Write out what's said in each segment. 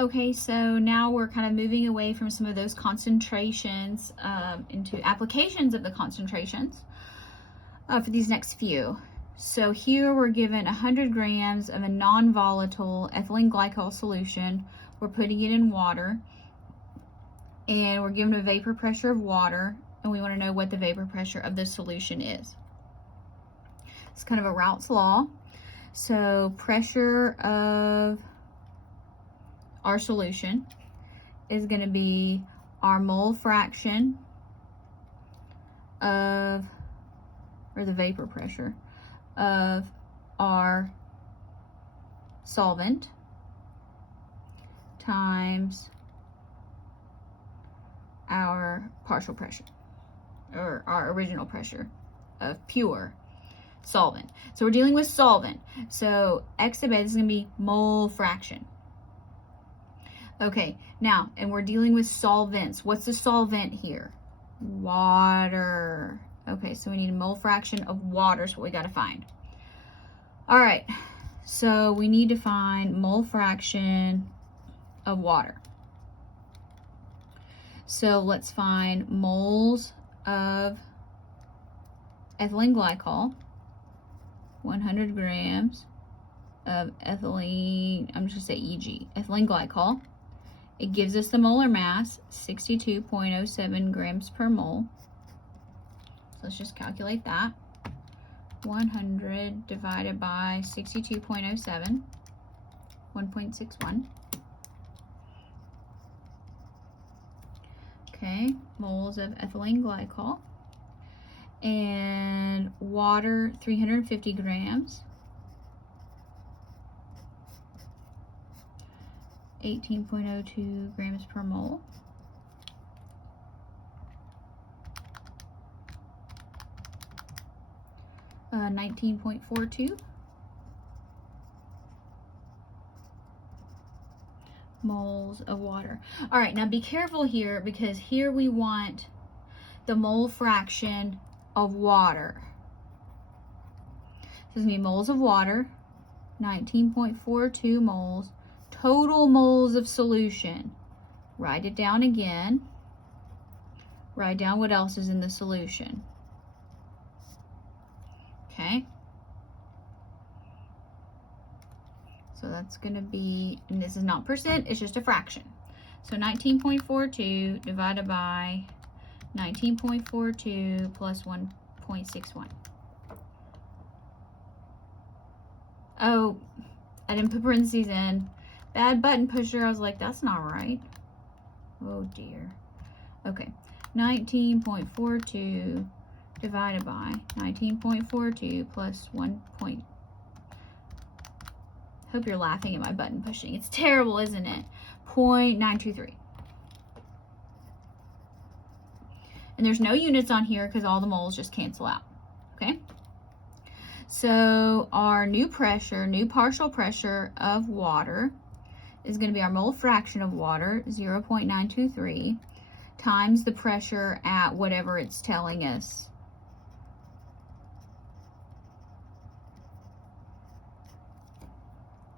Okay, so now we're kind of moving away from some of those concentrations into applications of the concentrations for these next few. So here we're given 100 grams of a non-volatile ethylene glycol solution. We're putting it in water, and we're given a vapor pressure of water, and we want to know what the vapor pressure of the solution is. It's kind of a Raoult's law. So pressure of our solution is going to be our mole fraction of, or the vapor pressure of our solvent times our partial pressure, or our original pressure of pure solvent. So we're dealing with solvent. So X sub A is going to be mole fraction. Okay, now, and we're dealing with solvents. What's the solvent here? Water. Okay, so we need a mole fraction of water is what we got to find. All right, so we need to find mole fraction of water. So let's find moles of ethylene glycol, 100 grams of ethylene, I'm just going to say EG, ethylene glycol. It gives us the molar mass, 62.07 grams per mole. So let's just calculate that. 100 divided by 62.07, 1.61. Okay, moles of ethylene glycol. And water, 350 grams. 18.02 grams per mole. Uh, 19.42 moles of water. All right, now be careful here, because here we want the mole fraction of water. This is going to be moles of water, 19.42 moles. Total moles of solution. Write it down again. Write down what else is in the solution. Okay. So that's going to be, and this is not percent, it's just a fraction. So 19.42 divided by 19.42 plus 1.61. Oh, I didn't put parentheses in. Bad button pusher. I was like, that's not right. Oh dear. Okay. 19.42 divided by 19.42 plus 1. Hope you're laughing at my button pushing. It's terrible, isn't it? 0.923. And there's no units on here because all the moles just cancel out. Okay? So our new pressure, new partial pressure of water is going to be our mole fraction of water, 0.923, times the pressure at whatever it's telling us.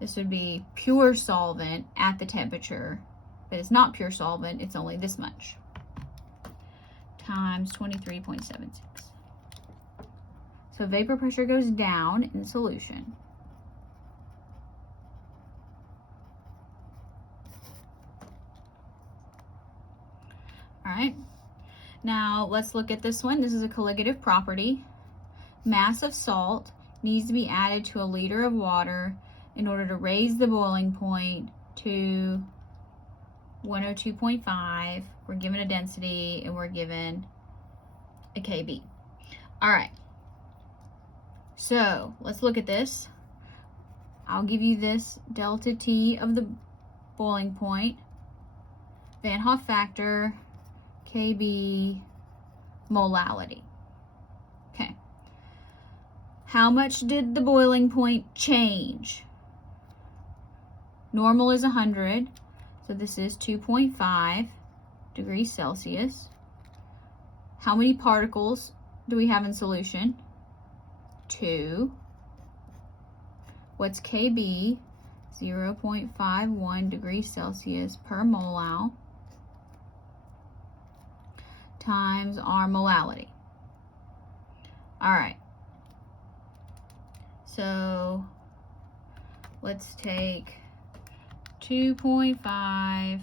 This would be pure solvent at the temperature, but it's not pure solvent, it's only this much, times 23.76. So vapor pressure goes down in solution. All right, now let's look at this one. This is a colligative property. Mass of salt needs to be added to a liter of water in order to raise the boiling point to 102.5. We're given a density and we're given a KB. All right, so let's look at this. I'll give you this delta T of the boiling point, Van Hoff factor, KB, molality. Okay. How much did the boiling point change? Normal is 100, so this is 2.5 degrees Celsius. How many particles do we have in solution? 2. What's KB? 0.51 degrees Celsius per mole times our molality. All right. So let's take 2.5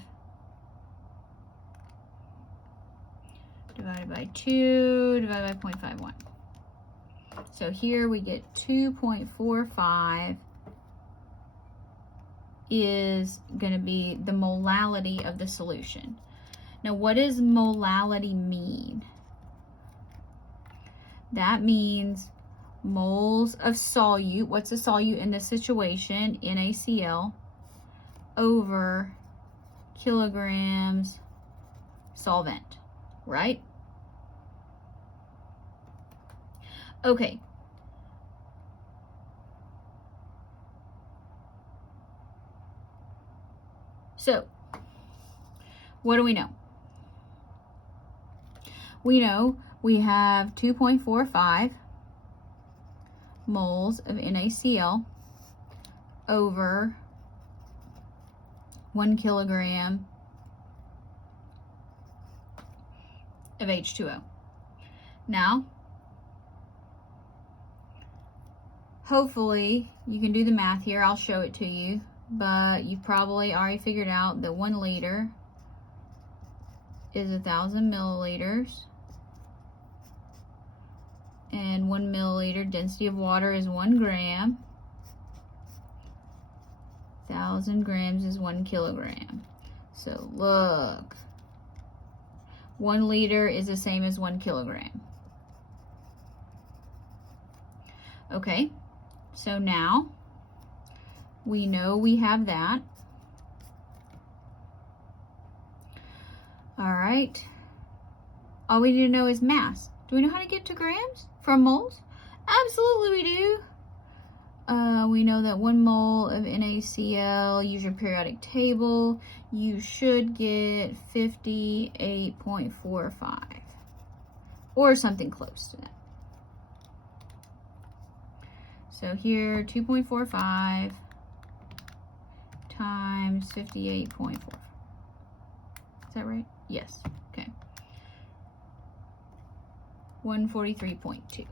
divided by 2 divided by 0.51. So here we get 2.45 is going to be the molality of the solution. Now, what does molality mean? That means moles of solute. What's a solute in this situation? NaCl over kilograms solvent, right? Okay. So, what do we know? We know we have 2.45 moles of NaCl over 1 kilogram of H2O. Now, hopefully you can do the math here. I'll show it to you, but you've probably already figured out that 1 liter is 1,000 milliliters, and 1 milliliter density of water is 1 gram. 1,000 grams is 1 kilogram. So look, 1 liter is the same as 1 kilogram. Okay, so now we know we have that. All right, all we need to know is mass. Do we know how to get to grams from moles? Absolutely we do. We know that 1 mole of NaCl, use your periodic table, you should get 58.45 or something close to that. So here, 2.45 times 58.4. Is that right? Yes. Okay. 143.2.